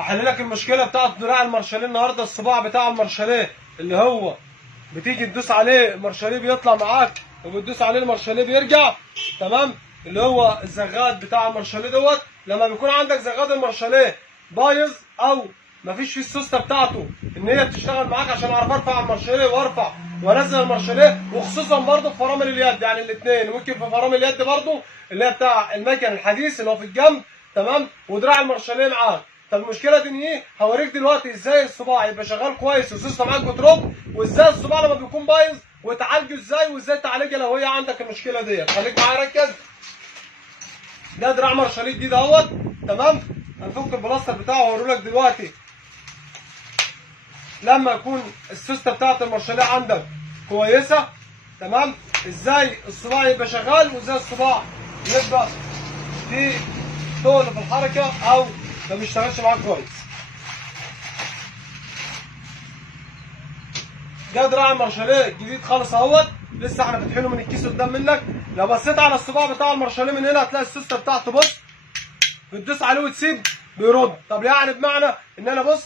احل لك المشكله بتاعت دراع المارشاليه النهارده. الصباع بتاع المارشاليه اللي هو بتيجي تدوس عليه المارشاليه بيطلع معاك، وبتدوس عليه المارشاليه بيرجع. تمام. اللي هو الزغاد بتاع المارشاليه دوت، لما بيكون عندك زغاد المارشاليه بايظ او مفيش فيه السوسته بتاعته ان هي بتشتغل معاك عشان اعرف ارفع المارشاليه وارفع وانزل المارشاليه، وخصوصا برضه في فرامل اليد، يعني الاثنين ممكن في فرامل اليد برضه اللي هي بتاع المكن الحديث اللي هو في الجنب. تمام. ودراع المارشاليه معاك. طب المشكله دي ان ايه؟ هوريك دلوقتي ازاي الصباع يبقى شغال كويس والسوسته معاك بترد، وازاي الصباع لما بيكون بايظ وتعالجه ازاي، وازاي تعالجها لو هي عندك المشكله ديت. خليك معايا ركز. ده دراع مارشاليه جديد اهوت. تمام. هنفك البلاستر بتاعه واوريه لك دلوقتي. لما يكون السوسته بتاعت المارشاليه عندك كويسه، تمام، ازاي الصباع يبقى شغال، وازاي الصباع يبقى في تقل في الحركه او ما بيشتغلش معاك كويس. ده دراع المارشاليه جديد خالص اهوت، لسه احنا فاتحينه من الكيس قدام منك. لو بصيت على الصباع بتاع المارشاليه من هنا هتلاقي السوسته بتاعته، بص، بتدوس عليه وتسيب بيرد. طب يعني بمعنى ان انا بص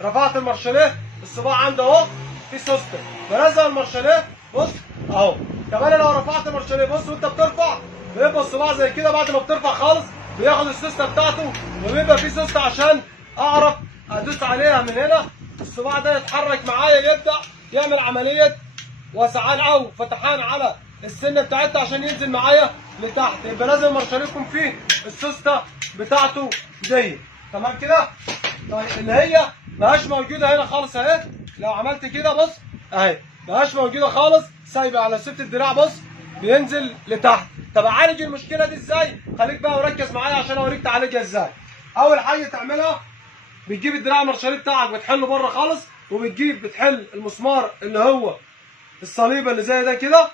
رفعت المارشاليه، الصباع عندي اهو في سوسته، بنزل المارشاليه بص اهو. طب انا لو رفعت المارشاليه بص وانت بترفع، بيبقى الصباع زي كده. بعد ما بترفع خالص بياخد السوسته بتاعته، وبيبقى في سوسته عشان اعرف ادوس عليها من هنا الصباع ده يتحرك معايا، يبدا يعمل عمليه وسعان او فتحان على السنه بتاعتها عشان ينزل معايا لتحت. يبقى لازم المارشاليه يكون فيه السوسته بتاعته دي. تمام كده؟ طيب اللي هي ماهاش موجوده هنا خالص اهي، لو عملت كده بص اهي ماهاش موجوده خالص، سايبه على سبت الدراع، بص بينزل لتحت. طب اعالج المشكله دي ازاي؟ خليك بقى وركز معايا عشان اوريك تعالجها ازاي. اول حاجه تعملها بتجيب الدراع المارشاليه بتاعك بتحله بره خالص، بتحل المسمار اللي هو الصليبه اللي زي ده كده.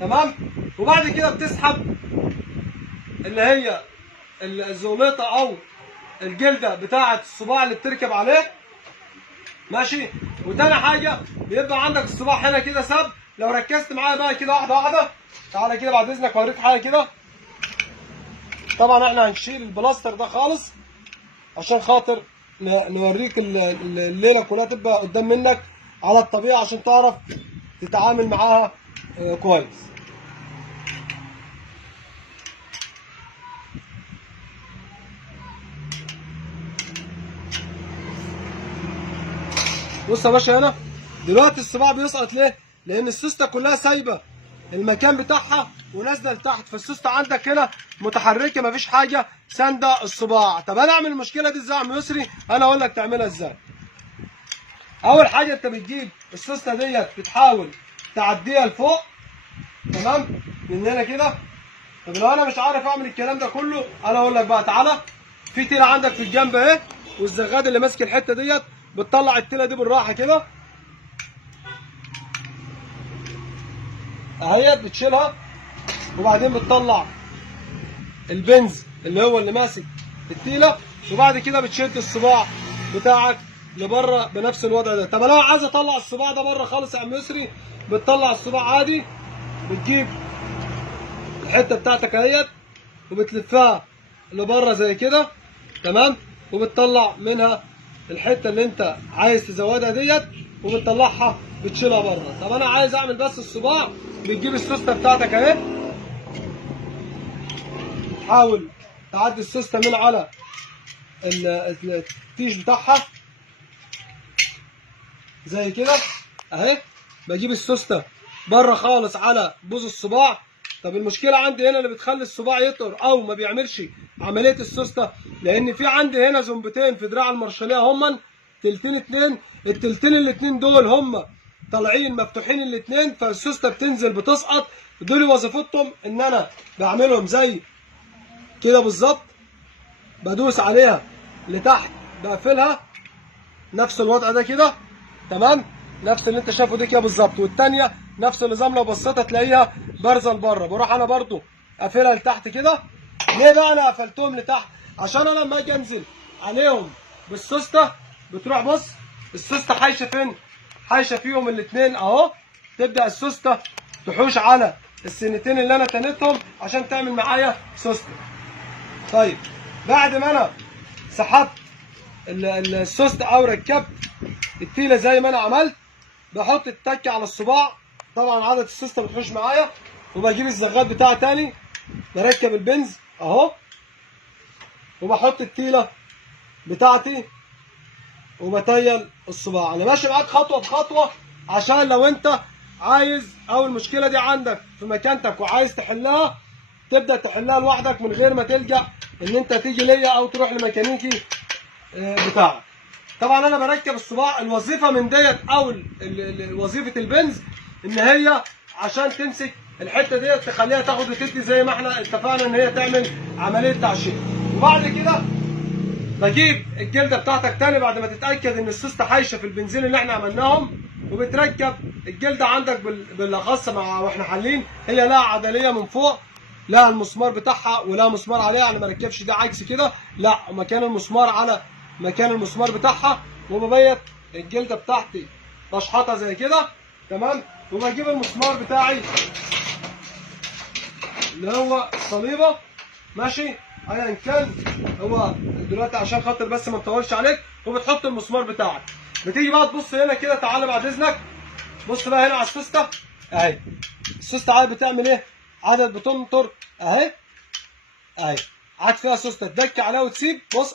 تمام. وبعد كده بتسحب اللي هي الزونيطه او الجلده بتاعه الصباع اللي بتركب عليه. ماشي. وتاني حاجه بيبقى عندك الصباع هنا كده سب. لو ركزت معايا بقى كده واحده واحده، تعالى كده بعد اذنك اوريك حاجه كده. طبعا احنا هنشيل البلاستر ده خالص عشان خاطر نوريك الليله كلها تبقى قدام منك على الطبيعه عشان تعرف تتعامل معاها كويس. بص يا باشا، هنا دلوقتي الصباع بيسقط ليه؟ لان السوسته كلها سايبه المكان بتاعها ونازله لتحت، فالسوسته عندك هنا متحركه، مفيش حاجه سانده الصباع. طب انا اعمل المشكله دي ازاي يا عم يسري؟ انا اقول لك تعملها ازاي. اول حاجه انت بتجيب السوسته ديت بتحاول تعديها لفوق. تمام. من هنا كده. طب لو انا مش عارف اعمل الكلام ده كله، انا اقول لك بقى تعالى، في تيله عندك في الجنب اهي، والزغاد اللي ماسك الحته ديت بتطلع التيله دي بالراحه كده اهيت، بتشيلها وبعدين بتطلع البنز اللي هو اللي ماسك التيله، وبعد كده بتشد الصباع بتاعك لبره بنفس الوضع ده. طب انا عايز اطلع الصباع ده بره خالص يا عم يسري، بتطلع الصباع عادي، بتجيب الحته بتاعتك اهيت وبتلفها لبره زي كده. تمام. وبتطلع منها الحته اللي انت عايز تزودها ديت وبتطلعها بتشيلها بره. طب انا عايز اعمل بس الصباع، بتجيب السوسته بتاعتك اهي، حاول تعدي السوسته من على التيش بتاعها زي كده اهي، بجيب السوسته بره خالص على بوز الصباع. طب المشكله عندي هنا اللي بتخلي الصباع يطر او ما بيعملش عمليه السوسته، لان في عندي هنا زنبتين في دراع المارشاليه هما تلتين اتنين، التلتين الاتنين دول هما طالعين مفتوحين الاتنين، فالسوسته بتنزل بتسقط. دول وظيفتهم ان انا بعملهم زي كده بالظبط، بدوس عليها لتحت بقفلها نفس الوضع ده كده. تمام. نفس اللي انت شايفه دي كده بالظبط، والتانيه نفس النظام، لو بصيت هتلاقيها بارزه لبره، بروح انا برضو قافلها لتحت كده. ليه بقى انا قفلتهم لتحت؟ عشان انا لما اجي انزل عليهم بالسوسته بتروح بص السوسته حايشه فين؟ حايشه فيهم الاثنين اهو، تبدا السوسته تحوش على السنتين اللي انا تنيتهم عشان تعمل معايا سوسته. طيب بعد ما انا سحبت السوست او ركبت التيله زي ما انا عملت، بحط التكه على الصباع. طبعا عدد السوسته بتخش معايا، وبجيب الزغات بتاعي تاني، بركب البنز اهو، وبحط التيله بتاعتي وبتيل الصباع. انا ماشي معاك خطوه بخطوه عشان لو انت عايز او المشكله دي عندك في مكانتك وعايز تحلها، تبدا تحلها لوحدك من غير ما تلجا ان انت تيجي ليا او تروح لميكانيكي بتاعك. طبعا انا بركب الصباع. الوظيفه من ديت او وظيفه البنز ان هي عشان تمسك الحته ديت تخليها تاخد وتدي زي ما احنا اتفقنا ان هي تعمل عمليه تعشير. وبعد كده بجيب الجلده بتاعتك تاني بعد ما تتاكد ان السوسته حايشه في البنزين اللي احنا عملناهم، وبتركب الجلده عندك بالاخص مع واحنا حالين. هي لها عدليه من فوق، لها المسمار بتاعها ولها مسمار عليها. انا ما ركبش ده عكس كده، لا، مكان المسمار على مكان المسمار بتاعها. وببيت الجلده بتاعتي بشحطها زي كده تمام. وبجيب المسمار بتاعي اللي هو الصليبه ماشي ايا كان هو دلوقتي عشان خاطر بس ما نطولش عليك. وبتحط المسمار بتاعك، بتيجي بقى تبص هنا كده. تعالى بعد اذنك بص بقى هنا على السوسته اهي. السوسته عاد بتعمل ايه؟ عدد بتنطر اهي اهي، عاد فيها سوسته تدك عليها وتسيب. بص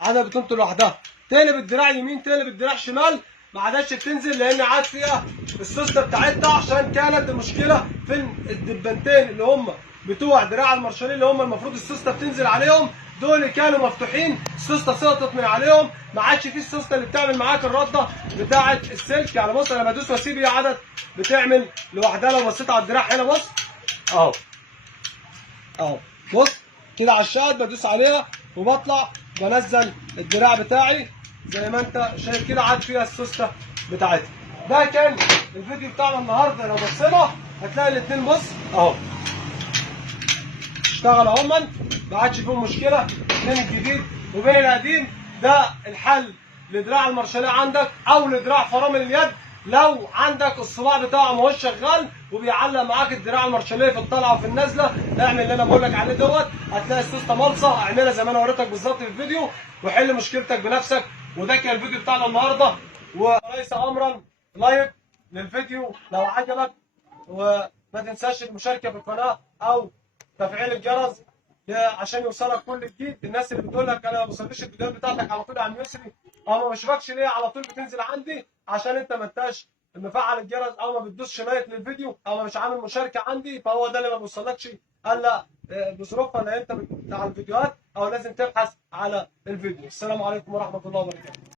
عدد بتنطر لوحدها، تقلب الدراع يمين تقلب الدراع شمال، ما عادش بتنزل لان عاد فيها السوسته بتاعتها. عشان كانت المشكله في الدبانتين اللي هم بتوع دراع المارشاليه اللي هم المفروض السوسته بتنزل عليهم، دول كانوا مفتوحين، السوسته سقطت من عليهم. ما عادش في السوسته اللي بتعمل معاك الرده بتاعه السلك. يعني بص انا بدوس واسيب، هي عدد بتعمل لوحدها. لو بصيت على الدراع هنا بص اهو بص كده على الشاهد، بدوس عليها وبطلع بنزل الدراع بتاعي زي ما انت شايف كده، عاد فيها السوسته بتاعتها. ده كان الفيديو بتاعنا النهارده. لو بصينا هتلاقي الاثنين بص اهو اشتغل اهما، ما عادش فيهم مشكله بين الجديد وبين القديم. ده الحل لدراع المارشاليه عندك او لدراع فرامل اليد. لو عندك الصباع بتاعه ما هوش شغال وبيعلق معاك الدراع المارشاليه في الطلعه وفي النازله، اعمل اللي انا بقول لك عليه دوت. هتلاقي السوسته مالصه، اعملها زي ما انا وريتك بالظبط في الفيديو وحل مشكلتك بنفسك. وده كان الفيديو بتاعنا النهارده. وليس امرا لايك للفيديو لو عجبك، وما تنساش المشاركه في القناه او تفعيل الجرس عشان يوصلك كل جديد. الناس اللي بتقول لك انا ما بوصليش الفيديوهات بتاعتك على طول يا عم يسري او ما بشوفكش ليه على طول بتنزل عندي، عشان انت ما انتش مفعل الجرس او ما بتدوسش لايك للفيديو او مش عامل مشاركه عندي، فهو ده اللي ما بيوصلكش الا بظروفها ان انت على الفيديوهات او لازم تبحث على الفيديو. السلام عليكم ورحمه الله وبركاته.